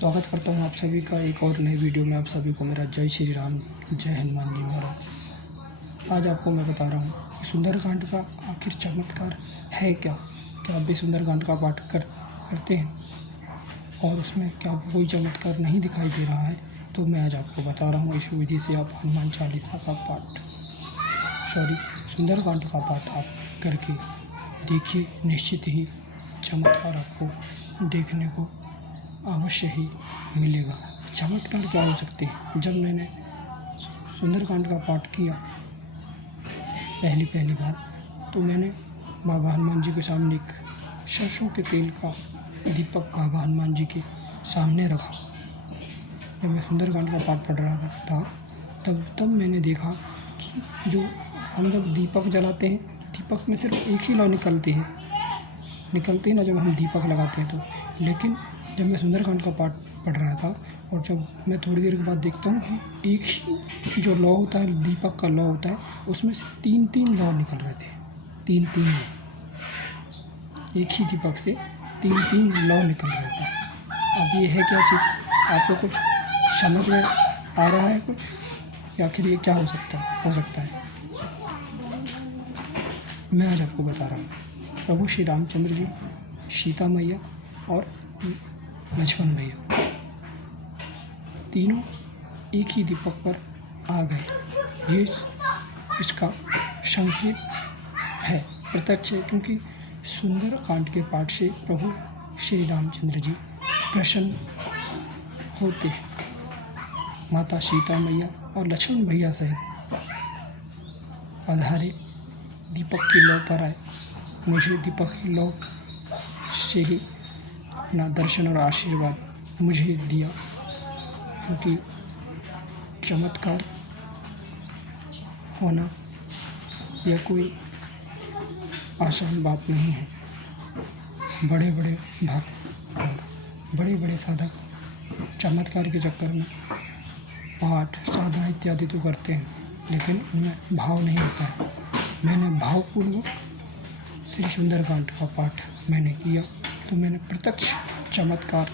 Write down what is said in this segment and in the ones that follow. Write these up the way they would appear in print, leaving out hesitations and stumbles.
स्वागत करता हूँ आप सभी का एक और नए वीडियो में। आप सभी को मेरा जय श्री राम, जय हनुमान जी महाराज। आज आपको मैं बता रहा हूँ कि सुंदरकांड का आखिर चमत्कार है क्या। क्या आप भी सुंदरकांड का पाठ करते हैं और उसमें क्या आपको कोई चमत्कार नहीं दिखाई दे रहा है, तो मैं आज आपको बता रहा हूँ। इस विधि से आप हनुमान चालीसा का सुंदरकांड का पाठ आप करके देखिए, निश्चित ही चमत्कार आपको देखने को अवश्य ही मिलेगा। चमत्कार क्या हो सकते हैं? जब मैंने सुंदरकांड का पाठ किया पहली बार, तो मैंने बाबा हनुमान जी के सामने एक सरसों के तेल का दीपक बाबा हनुमान जी के सामने रखा। जब मैं सुंदरकांड का पाठ पढ़ रहा था तब मैंने देखा कि जो हम जब दीपक जलाते हैं, दीपक में सिर्फ एक ही लौ निकलते हैं ना जब हम दीपक लगाते हैं तो। लेकिन जब मैं सुंदरकांड का पाठ पढ़ रहा था और जब मैं थोड़ी देर के बाद देखता हूँ कि एक ही जो लौ होता है, दीपक का लौ होता है, उसमें से तीन लौ निकल रहे थे। तीन लौ, एक ही दीपक से तीन लौ निकल रहे थे। अब ये है क्या चीज़? आपको कुछ समझ में आ रहा है कुछ, या आखिर ये क्या हो सकता है? मैं आज आपको बता रहा हूँ। प्रभु श्री रामचंद्र जी, सीता मैया और लक्ष्मण भैया तीनों एक ही दीपक पर आ गए। ये इसका संकेत है, प्रत्यक्ष है, क्योंकि सुंदरकांड के पाठ से प्रभु श्री रामचंद्र जी प्रसन्न होते हैं। माता सीता मैया और लक्ष्मण भैया सहित पधारे, दीपक की लौ पर आए। मुझे दीपक की लौ से ही अपना दर्शन और आशीर्वाद मुझे दिया, क्योंकि चमत्कार होना यह कोई आसान बात नहीं है। बड़े भक्त और बड़े साधक चमत्कार के चक्कर में पाठ साधना इत्यादि तो करते हैं, लेकिन उनमें भाव नहीं होता है। मैंने भावपूर्वक श्री सुंदरकांड का पाठ मैंने किया, तो मैंने प्रत्यक्ष चमत्कार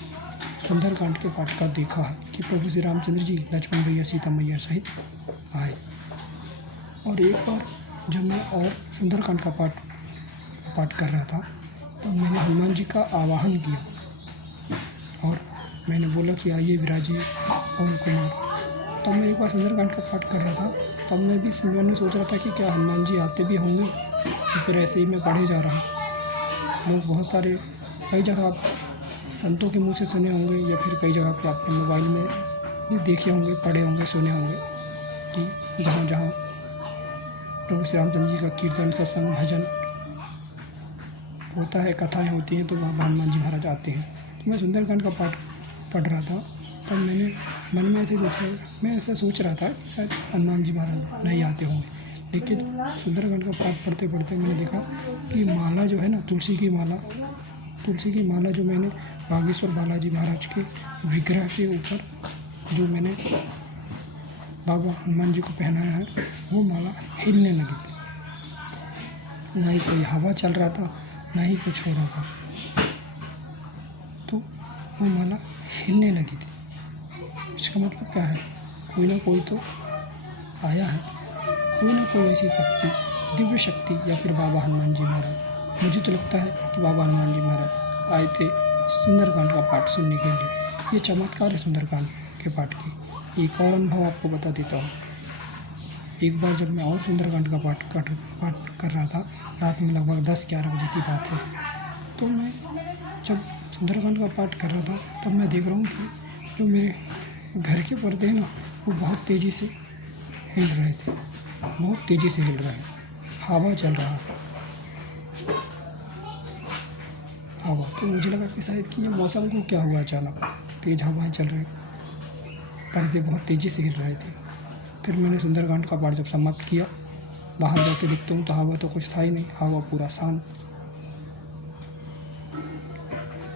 सुंदरकांड के पाठ का देखा है कि प्रभु श्री रामचंद्र जी लक्ष्मण भैया सीता मैया सहित आए। और एक बार जब मैं और सुंदरकांड का पाठ कर रहा था, तब मैंने हनुमान जी का आवाहन किया और मैंने बोला कि आइए विराजिए पवन कुमार। तब मैं एक बार सुंदरकांड का पाठ कर रहा था, तब मैंने सोच रहा था कि क्या हनुमान जी आते भी होंगे, या फिर ऐसे ही मैं पढ़े जा रहा हूँ। लोग बहुत सारे कई जगह आप संतों के मुंह से सुने होंगे, या फिर कई जगह पे आपने मोबाइल में भी देखे होंगे, पढ़े होंगे, सुने होंगे कि जहाँ प्रभु श्री रामचंद्र जी का कीर्तन, सत्संग, भजन होता है, कथाएँ होती हैं, तो वहाँ हनुमान जी महाराज आते हैं। तो मैं सुंदरकांड का पाठ पढ़ रहा था, तब मैंने मन में मैं ऐसा सोच रहा था कि शायद हनुमान जी महाराज नहीं आते होंगे। लेकिन सुंदरकांड का पाठ पढ़ते मैंने देखा कि माला जो है ना, तुलसी की माला जो मैंने बागेश्वर बालाजी महाराज के विग्रह के ऊपर जो मैंने बाबा हनुमान जी को पहनाया है, वो माला हिलने लगी थी। ना ही कोई हवा चल रहा था, ना ही कुछ हो रहा था, तो वो माला हिलने लगी थी। इसका मतलब क्या है? कोई ना कोई तो आया है, कोई ना कोई ऐसी शक्ति, दिव्य शक्ति, या फिर बाबा हनुमान जी महाराज। मुझे तो लगता है कि बाबा हनुमान जी महाराज आए थे सुंदरकांड का पाठ सुनने के लिए। ये चमत्कार है सुंदरकांड के पाठ की। एक और अनुभव आपको बता देता हूँ। एक बार जब मैं और सुंदरकांड का पाठ कर रहा था, रात में लगभग 10-11 बजे की बात है, तो मैं जब सुंदरकांड का पाठ कर रहा था, तब मैं देख रहा हूँ कि जो मेरे घर के पर्दे हैं ना, वो बहुत तेज़ी से हिल रहे थे, हवा चल रहा है। तो मुझे लगा कि शायद कि ये मौसम को क्या हुआ, अचानक तेज़ हवाएं चल रही, पर्दे बहुत तेज़ी से हिल रहे थे। फिर मैंने सुंदरकांड का पाठ जब समाप्त किया, बाहर जाके देखता हूँ तो हवा तो कुछ था ही नहीं, हवा पूरा शांत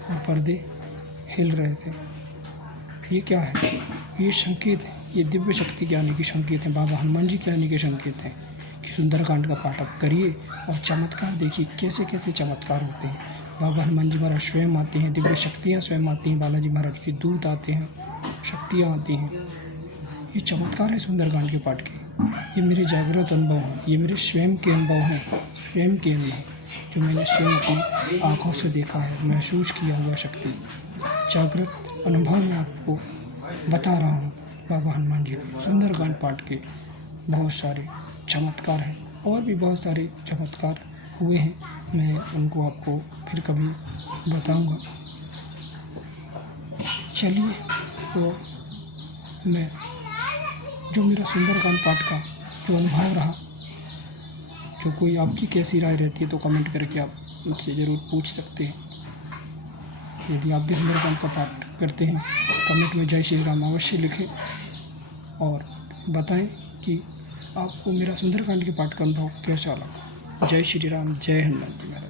और पर्दे हिल रहे थे। ये क्या है? ये संकेत है, ये दिव्य शक्ति के आने के संकेत हैं, बाबा हनुमान जी के आने के संकेत हैं कि सुंदरकांड का पाठ आप करिए और चमत्कार देखिए, कैसे चमत्कार होते हैं। बाबा हनुमान जी महाराज स्वयं आते हैं, दिव्य शक्तियाँ स्वयं आती हैं, बालाजी महाराज के दूत आते हैं, शक्तियाँ आती हैं। ये चमत्कार है सुंदरकांड के पाठ के। ये मेरे जागृत अनुभव हैं, ये मेरे स्वयं के अनुभव हैं, स्वयं के अनुभव जो मैंने स्वयं अपनी आँखों से देखा है, महसूस किया हुआ शक्ति। जागृत अनुभव मैं आपको बता रहा हूँ। बाबा हनुमान जी के सुंदरकांड पाठ के बहुत सारे चमत्कार हैं, और भी बहुत सारे चमत्कार हुए हैं। मैं उनको आपको फिर कभी बताऊंगा। चलिए, तो मैं जो मेरा सुंदरकांड पाठ का जो अनुभव रहा, जो कोई आपकी कैसी राय रहती है तो कमेंट करके आप मुझसे ज़रूर पूछ सकते हैं। यदि आप भी सुंदरकांड का पाठ करते हैं, कमेंट में जय श्री राम अवश्य लिखें और बताएं कि आपको मेरा सुंदरकांड के पाठ का अनुभव कैसा लगा। जय श्री राम, जय हनुमान जी महाराज।